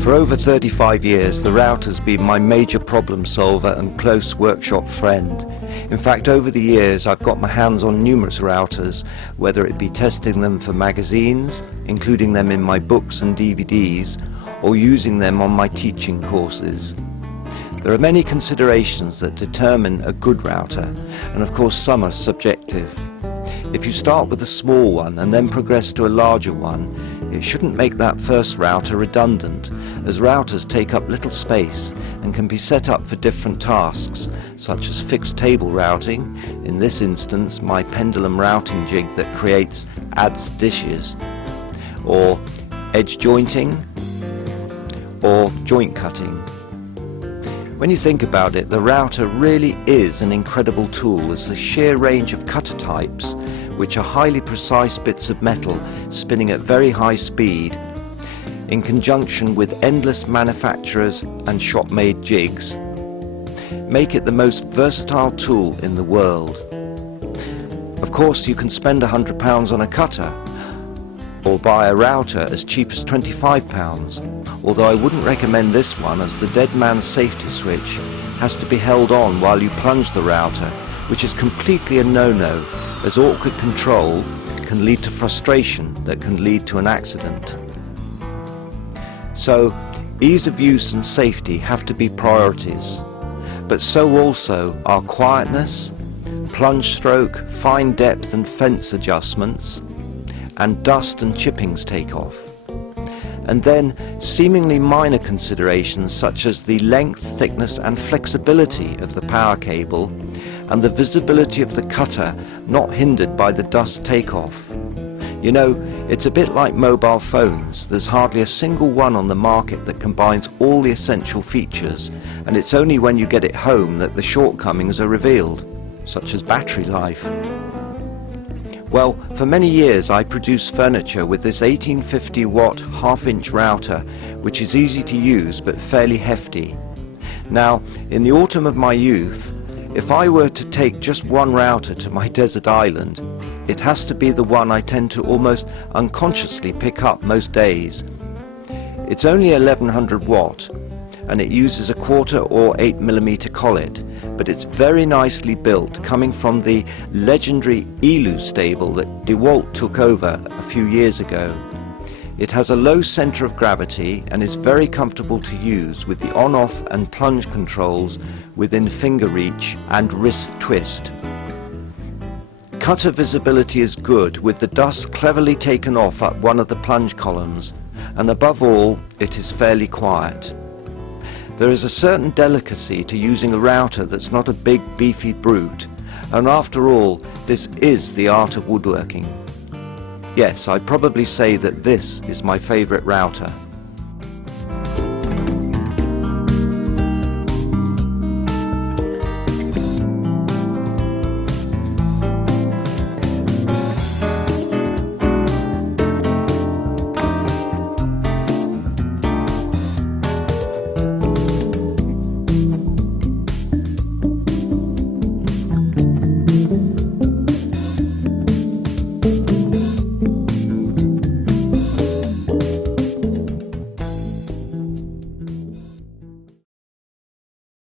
For over 35 years, the router's been my major problem solver and close workshop friend. In fact, over the years, I've got my hands on numerous routers, whether it be testing them for magazines, including them in my books and DVDs, or using them on my teaching courses. There are many considerations that determine a good router, and of course some are subjective. If you start with a small one and then progress to a larger one, it shouldn't make that first router redundant, as routers take up little space and can be set up for different tasks, such as fixed table routing, in this instance my pendulum routing jig that creates adds dishes, or edge jointing, or joint cutting. When you think about it, the router really is an incredible tool, as the sheer range of cutter types, which are highly precise bits of metal spinning at very high speed, in conjunction with endless manufacturers and shop-made jigs, make it the most versatile tool in the world. Of course, you can spend £100 on a cutter, or buy a router as cheap as £25, although I wouldn't recommend this one, as the dead man's safety switch has to be held on while you plunge the router, which is completely a no-no, as awkward control can lead to frustration that can lead to an accident. So, ease of use and safety have to be priorities, but so also are quietness, plunge stroke, fine depth and fence adjustments, and dust and chippings takeoff. And then seemingly minor considerations such as the length, thickness and flexibility of the power cable, and the visibility of the cutter not hindered by the dust takeoff. You know, it's a bit like mobile phones. There's hardly a single one on the market that combines all the essential features, and it's only when you get it home that the shortcomings are revealed, such as battery life. Well, for many years I produced furniture with this 1850 watt half-inch router, which is easy to use but fairly hefty. Now, in the autumn of my youth, if I were to take just one router to my desert island, it has to be the one I tend to almost unconsciously pick up most days. It's only 1100 watt, and it uses a 1/4 or 8mm collet, but it's very nicely built, coming from the legendary Elu stable that DeWalt took over a few years ago. It has a low center of gravity and is very comfortable to use, with the on-off and plunge controls within finger reach and wrist twist. Cutter visibility is good, with the dust cleverly taken off at one of the plunge columns, and above all, it is fairly quiet. There is a certain delicacy to using a router that's not a big beefy brute, and after all, this is the art of woodworking. Yes, I'd probably say that this is my favorite router.